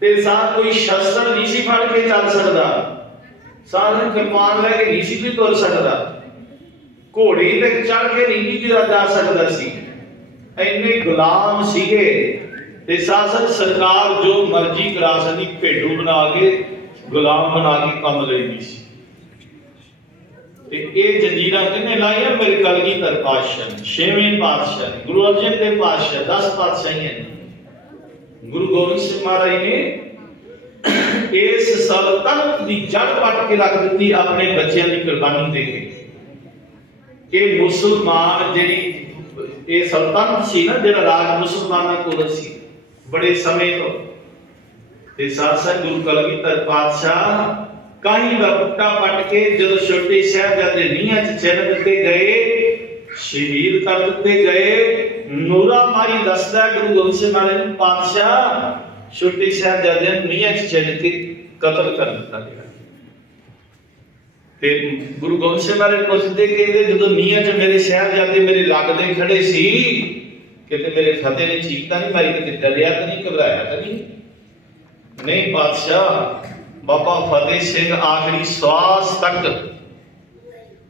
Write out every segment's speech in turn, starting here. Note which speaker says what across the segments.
Speaker 1: ਤੇ ਸਾਹ ਕੋਈ ਸ਼ਸਤਰ ਨਹੀਂ ਸੀ ਫੜ ਕੇ ਚੱਲ ਸਕਦਾ। ਸਾਧਨ ਕਿਰਪਾਨ ਲੈ ਕੇ ਨਹੀਂ ਸੀ ਵੀ ਤੁਰ ਸਕਦਾ। ਘੋੜੇ ਤੇ ਚੜ ਕੇ ਨਹੀਂ ਵੀ ਜਾ ਸਕਦਾ ਸੀ। ਇੰਨੇ ਗੁਲਾਮ ਸੀਗੇ ਤੇ ਸਾਸਨ ਸਰਕਾਰ ਜੋ ਮਰਜ਼ੀ ਕਰਾ ਸਕਦੀ, ਭੇਡੂ ਬਣਾ ਕੇ, ਗੁਲਾਮ ਬਣਾ ਕੇ ਕੰਮ ਲੈਂਦੀ ਸੀ। ਤੇ ਇਹ ਜੰਜੀਰਾਂ ਕਿਹਨੇ ਲਾਈਆਂ? ਮੇਰੇ ਕਲਗੀਧਰ ਪਾਤਸ਼ਾਹ ਛੇਵੇਂ ਪਾਤਸ਼ਾਹ ਗੁਰੂ ਅਰਜਨ ਦੇਵ ਪਾਤਸ਼ਾਹ 10 ਪਾਤਸ਼ਾਹੀਆਂ ਨੇ। ਗੁਰੂ ਗੋਬਿੰਦ ਸਿੰਘ ਮਹਾਰਾਜ ਨੇ ਇਸ ਸਲਤਨਤ ਦੀ ਜੜ ਪੱਟ ਕੇ ਰੱਖ ਦਿੱਤੀ ਆਪਣੇ ਬੱਚਿਆਂ ਦੀ ਕੁਰਬਾਨੀ ਦੇ ਕੇ। ਇਹ ਮੁਸਲਮਾਨ ਜਿਹੜੀ, ਇਹ ਸਲਤਨਤ ਸੀ ਨਾ, ਜਿਹੜਾ ਰਾਜ ਮੁਸਲਮਾਨਾਂ ਕੋਲ ਸੀ, ਬੜੇ ਸਮੇਂ ਤੋਂ। ਤੇ ਸਾਥ ਗੁਰੂ ਕਲਗੀਧਰ ਪਾਤਸ਼ਾਹ ਕਾਹੀ ਦਾ ਪੁੱਟਾ ਪੱਟ ਕੇ ਜਦੋਂ ਛੋਟੇ ਸਾਹਿਬਜ਼ਾਦੇ ਨੀਹਾਂ 'ਚ ਚਿਣ ਦਿੱਤੇ ਗਏ ਸ਼ਹੀਦ ਕਰ ਦਿੱਤੇ ਗਏ। ਨੂਰਾ ਮਾਈ ਦੱਸਦਾ ਗੁਰੂ ਗੋਬਿੰਦ ਸਿੰਘ ਮਹਾਰਾਜ ਨੂੰ ਪਾਤਸ਼ਾਹ ਛੋਟੇ ਸਾਹਿਬਜ਼ਾਦਿਆਂ ਨੂੰ ਨੀਹਾਂ 'ਚ ਕੇ ਕਤਲ ਕਰ ਦਿੱਤਾ ਗਿਆ। ਤੇ ਗੁਰੂ ਗੋਬਿੰਦ ਸਿੰਘ ਮਹਾਰਾਜ ਪੁੱਛਦੇ ਕਹਿੰਦੇ ਜਦੋਂ ਨੀਹਾਂ 'ਚ ਮੇਰੇ ਸਾਹਿਬਜ਼ਾਦੇ ਮੇਰੇ ਲੱਗਦੇ ਖੜੇ ਸੀ, ਕਿਤੇ ਮੇਰੇ ਫਤਿਹ ਨੇ ਚੀਕ ਤਾਂ ਨਹੀਂ ਮਾਰੀ, ਕਿਤੇ ਡਰਿਆ ਤਾਂ ਨਹੀਂ, ਘਬਰਾਇਆ ਤਾਂ ਨਹੀਂ? ਨਹੀਂ ਪਾਤਸ਼ਾਹ, ਬਾਬਾ ਫਤਿਹ ਸਿੰਘ ਆਖਰੀ ਸਵਾਸ ਤੱਕ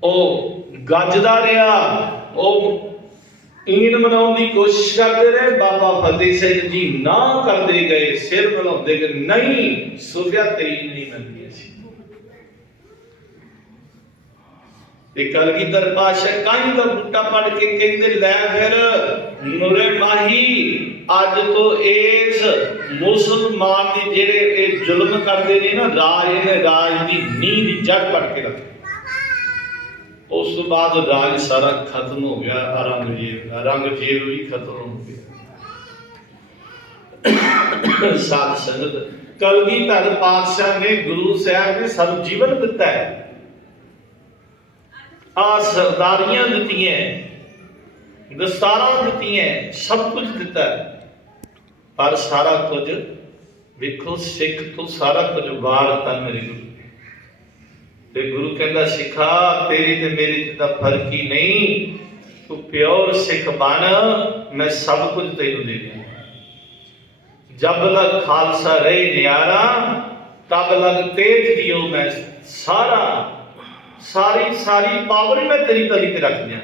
Speaker 1: ਉਹ ਗੱਜਦਾ ਰਿਹਾ। ਉਹ ਈਨ ਮਨਾਉਣ ਦੀ ਕੋਸ਼ਿਸ਼ ਕਰਦੇ ਰਹੇ, ਬਾਬਾ ਫਤਿਹ ਸਿੰਘ ਜੀ ਨਾ ਕਰਦੇ ਗਏ, ਸਿਰ ਮਿਲਾਉਂਦੇ ਕਿ ਨਹੀਂ ਸੁਭਿਆ ਤੇਰੀ ਨਹੀਂ ਮੰਨਦੀ ਸੀ। ਤੇ ਕਲਗੀਧਰ ਪਾਸ਼ਾ ਕਾਹੀ ਦਾ ਬੂਟਾ ਪੜ ਕੇ ਕਹਿੰਦੇ, ਲੈ ਫਿਰ ਨੂਰੇ ਮਾਹੀ, ਅੱਜ ਤੋਂ ਇਸ ਮੁਸਲਮਾਨ ਦੇ ਜਿਹੜੇ ਇਹ ਜ਼ੁਲਮ ਕਰਦੇ ਨੇ ਨਾ, ਰਾਜ ਇਹਨੇ ਰਾਜ ਦੀ ਨੀਂਹ ਦੀ ਜੜ ਪੜ ਕੇ ਰੱਖ। ਉਸ ਤੋਂ ਬਾਅਦ ਰਾਜ ਸਾਰਾ ਖਤਮ ਹੋ ਗਿਆ ਔਰੰਗਜ਼ੇਬ ਦਾ ਵੀ ਖਤਮ ਹੋ ਗਿਆ। ਸਾਧ ਸੰਗਤ ਕਲਗੀਧਰ ਪਾਤਸ਼ਾਹ ਨੇ ਗੁਰੂ ਸਾਹਿਬ ਨੇ ਸਾਨੂੰ ਜੀਵਨ ਦਿੱਤਾ ਹੈ। ਆ ਸਰਦਾਰੀਆਂ ਦਿੱਤੀਆਂ ਦਸਤਾਰਾਂ ਦਿੱਤੀਆਂ ਸਭ ਕੁਝ ਦਿੱਤਾ ਪਰ ਸਾਰਾ ਕੁਝ ਵੇਖੋ, ਸਿੱਖ ਤੋਂ ਸਾਰਾ ਕੁਝ ਵਾਰਤਾ ਮੇਰੇ ਗੁਰੂ ਤੇ ਗੁਰੂ ਕਹਿੰਦਾ, ਸਿੱਖਾ, ਤੇਰੀ ਤੇ ਮੇਰੀ ਚ ਤਾਂ ਫ਼ਰਕ ਹੀ ਨਹੀਂ। ਤੂੰ ਪਿਓਰ ਸਿੱਖ ਬਣ, ਮੈਂ ਸਭ ਕੁਝ ਤੈਨੂੰ ਦੇ ਦਿਆਂ ਜਬ ਲਗ ਖਾਲਸਾ ਰਹੇ ਨਿਆਰਾ, ਤਬ ਲਗ ਤੇਜ ਦਿਓ ਮੈਂ ਸਾਰਾ, ਸਾਰੀ ਸਾਰੀ ਪਾਵਰ ਮੈਂ ਤੇਰੀ ਤਲੀ ਤੇ ਰੱਖ ਦਿਆਂ